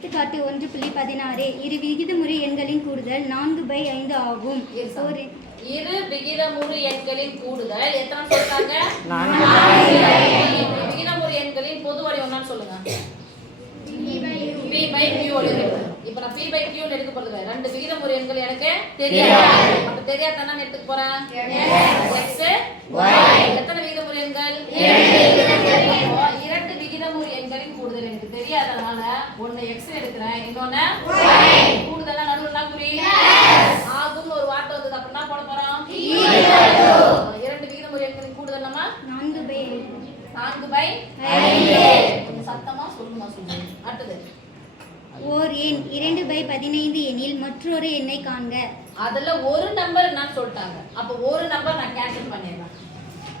எடுத்துக்காட்டு ஒன்று புள்ளி பதினாறு. இரு விகிதமுறை எண்களின் கூடுதல் நான்கு பை ஐந்து ஆகும். ஒரு இரு விகிதமுறு எண்களின் கூடுதல் எத்தனை சொல்றாங்க விகிதமுறு எண்களின் பொது வடிவம் என்னன்னு சொல்லுங்க. P by Q. இப்ப நான் பி பை கியூ எடுக்க போறது ரெண்டு விகிதமுறு எண்கள் எனக்கு தெரியாது. அப்ப தெரியாத நான் எடுத்துக்க போறேன். எக்ஸ். எத்தனை விகிதமுறு எண்கள் அப்போ இரண்டு விகிதமுறு எண்களின் கூடுதல் தெரியாதனால ஒன்னு எக்ஸ் எடுக்கிறேன். இன்னொன்னு கூடுதலா நடுவுல குறி. ஆகும் ஒரு வார்த்தை வந்தது அப்படின்னா போட போறோம்? இரண்டு விகிதமுறை எண்களின் கூடுதல் நம்ம நான்கு பை. நான்கு பை கொஞ்சம் சத்தமா சொல்லுமா சொல்லுங்க அடுத்தது. ஓர் எண் இரண்டு பை பதினைந்து எனில் மற்றொரு எண்ணை காண்க. அதுல ஒரு நம்பர் என்னன்னு சொல்லிட்டாங்க. அப்ப ஒரு நம்பர் நான் கேன்சல் பண்ணிடுறேன்.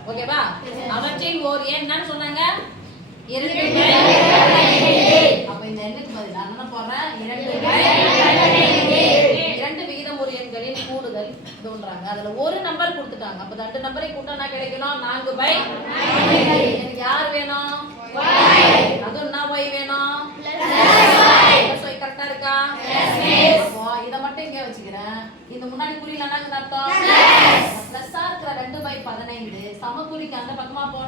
ஓகேவா அவற்றில் ஒரு எண் என்னன்னு சொன்னாங்க. இரண்டு பை அப்ப இந்த எண்ணுக்கு பதில் நான் என்ன போடுறேன் இரண்டு பை இரண்டு விகிதம் ஒரு எண்களின் கூடுதல் அதுல ஒரு நம்பர் கொடுத்துட்டாங்க. அப்ப ரெண்டு நம்பரை கூட்டா என்ன கிடைக்கணும் நான்கு பை. எனக்கு யார் வேணும்? அதுவும் என்ன ஒய் வேணும்? கரெக்டா இருக்கா? இத மட்டும் இங்க வச்சுக்கிறேன். இந்த முன்னாடி புரியலன்னா என்ன அர்த்தம்? பிளஸ்ஸா இருக்கிற ரெண்டு பை பதினைந்து. சமக்குறிக்கு அந்த பக்கமா போன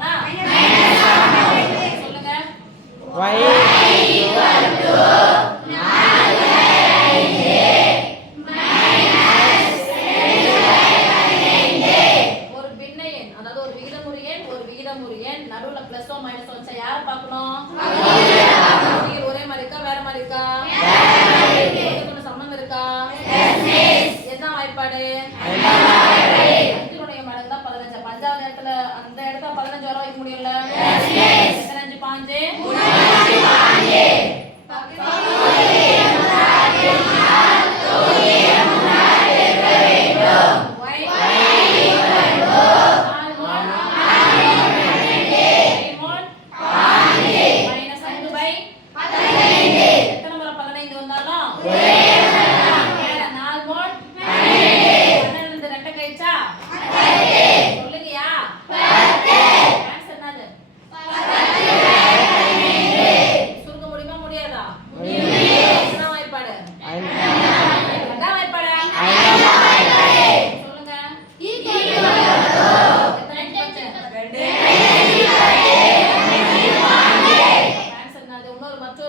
நடுவுல பிளஸோ மைனஸோ வச்சா யார பார்க்கணும்? ஒரே மாதிரி இருக்கா? வேற மாதிரி இருக்கா? கொஞ்சம் சம்மந்தம் இருக்கா? எதுதான் வாய்ப்பாடு? அஞ்சுடைய மடங்கு தான் பதினஞ்சு. பஞ்சாவது இடத்துல அந்த இடத்துல பதினஞ்சு வர வைக்க முடியல பதினஞ்சு பாஞ்சு.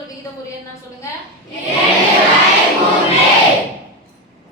ஒரு விகிதம் ஒரு சொல்லுங்க.